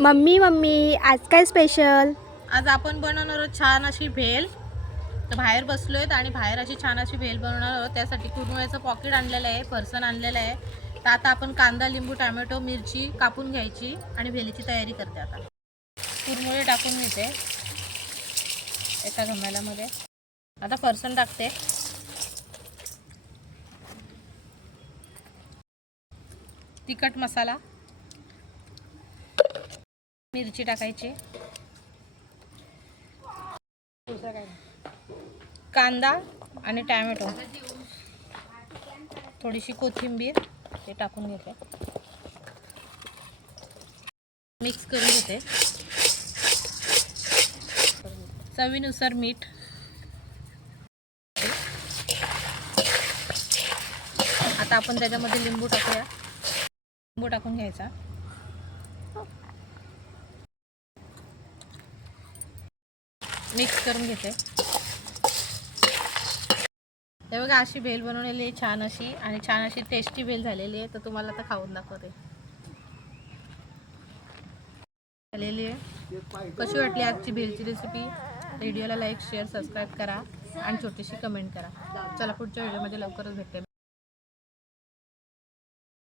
Mummy mummy आज काय special? आज आपण बनवणार आहोत छान अशी भेल. तर बाहेर बसलोय आणि बाहेर अशी छान अशी भेल बनवणार आहोत. त्यासाठी कुरमुळ्याचं पॉकेट आणलेलं आहे, फरसाण आणलेलं आहे. तर आता आपण कांदा, लिंबू, टोमॅटो, मिरची कापून घ्यायची आणि भेलीची तयारी करते. आता कुरमुळे टाकून घेते एका घमेल्यामध्ये. आता फरसाण टाकते, तिखट मसाला, मिरची टाकायची, कांदा आणि टोमॅटो, थोडीशी कोथिंबीर ते टाकून घेते, मिक्स करून घेते. चवीनुसार मीठ, आता आपण त्याच्यामध्ये लिंबू टाकूया. लिंबू टाकून घ्यायचा, मिक्स करून घेते. हे बघा अशी भेल बनवलेली आहे छान अशी, आणि छान अशी टेस्टी भेल झालेली आहे. तर तुम्हाला आता खाऊन दाखवते. झालेली आहे. कशी वाटली आजची भेलची रेसिपी? व्हिडिओला लाईक, शेअर, सबस्क्राईब करा आणि छोटीशी कमेंट करा. चला पुढच्या व्हिडिओमध्ये लवकरच भेटते.